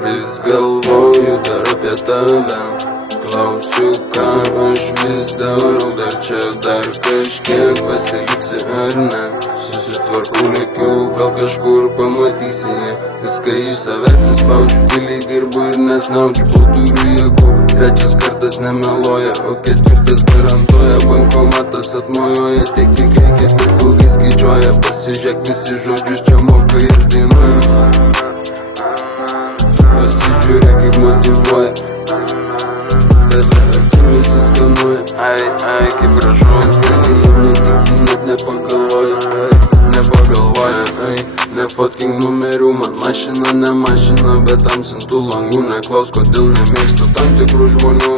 Vis galvoju dar apie tave, klausiu, ką aš vis darau, dar čia dar kažkiek pasiliksi ar ne. Susitvarkau, lėkiu, gal kažkur pamatysi, viską iš savęs įspaudžiu, giliai dirbu ir nesnaudžiu, po turiu jėgų. Trečias kartas nemeluoja, o ketvirtas garantuoja, bankomatas atmojuoja, tiek kiek reikia, bet ilgai skaičiuoja. Pasižiūrėk, visi žodžius čia moka ir dainuoja. Pasižiūrėk, kaip motyvuoja, tave akimis įskanuoja. Ai, kaip gražu. Mes gali jam netikti, net nepagalvoja, nepagalvoja. Nefotkink numerių, man mašina, ne mašina, bet tamsintų langų. Neklaus, kodėl nemėgstu tam tikrų žmonių.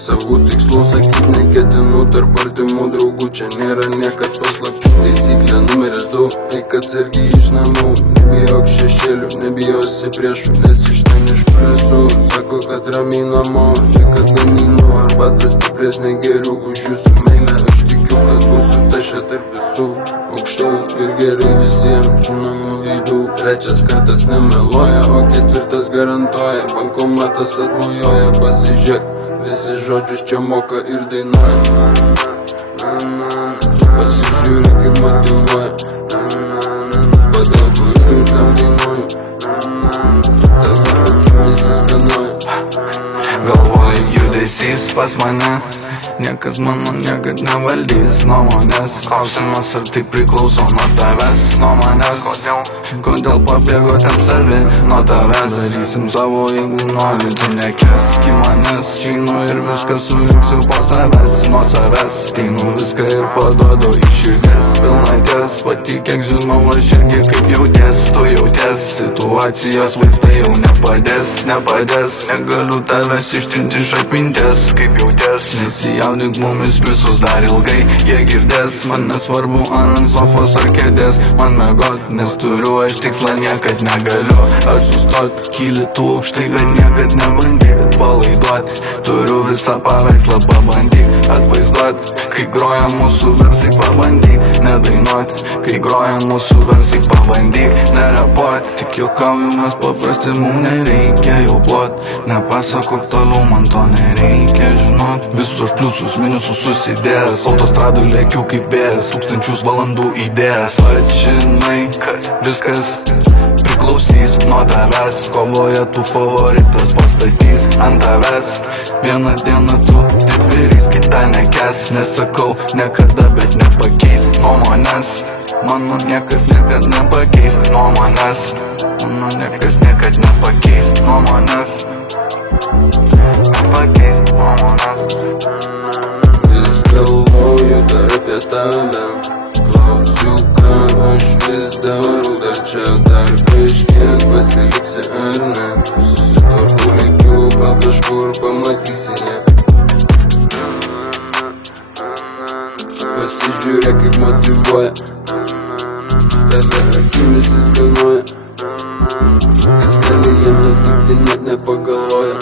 Savų tikslų sakyt neketinu, tarp artimų draugų čia nėra niekad paslapčių. Taisyklė numeris 2, eik atsargiai iš namų. Nebijok šešėlių, nebijosi priešų, nes iš ten iš kur esu. Sako, kad ramiai namo, niekada neinu, arbatas stipresnė geriau už jūsų meilę. Aš tikiu, kad būsiu tašė tarp visų, aukštau ir gerai visiems žinomų veidų. Trečias kartas nemeluoja, o ketvirtas garantuoja, bankomatas atmojuoja. Pasižiūrėk, visi žodžius čia moka ir dainuoja. Pasižiūrėk, kaip motyvuoja, padėku ir tam dainuoju, tave akimis įskanuoja. Galvoju, judesys pas mane, niekas mano niekad nevaldys nuomonės. Klausimas, ar tai priklauso nuo tavęs, nuo manęs. Kodėl pabėgo ten savi nuo tavęs? Darysim savo, jeigu nori, tu nekesk į manęs. Išeinu ir viską surinksiu po savęs, nuo savęs. Teinu viską ir paduodu į širdies pilnaties. Patikėk, žinau, aš irgi kaip jauties, tu jauties. Situacijos vaistai jau nepadės. Negaliu tavęs ištrinti iš atminties, kaip jauties. Nesijaudink, mumis visus dar ilgai jie girdės. Man nesvarbu ar ant sofos ar kėdės man miegot, nes turiu aš tikslą, niekad negaliu aš sustot. Kyli tu aukštai, kad niekad nebandyk palaiduot. Turiu visą paveikslą, pabandyk atvaizduot. Kai groja mūsų versai, pabandyk nedainuot. Kai groja mūsų versai, pabandyk nerepuot. Tik juokauju, mes paprasti, mum nereikia jau plot. Nepasakok toliau, man to nereikia žinot. Visus pliusus, minusus susidėjęs, autostradui lėkiu kaip vėjas, tūkstančius valandų įdėjęs. Atžinai, kad viskas priklausys nuo tavęs. Kovoje tu favoritas pastatys ant tavęs. Vieną dieną tu taip vyrys, kitą nekes. Nesakau niekada, bet nepakeis nuomonės. Mano niekas niekad nepakeis nuomonės. Mano niekas niekad nepakeis nuomonės. Nepakeis nuomonės. Vis galvoju dar apie tave, klausiu, ką aš vis darau, dar čia dar kažkiek pasiliksi ar ne. Susitvarkau, lėkiu, gal kažkur pamatysi. Pasižiūrėk, kaip motyvuoja, tave akimis įskanuoja. Kas gali jam netikti, net nepagalvoja.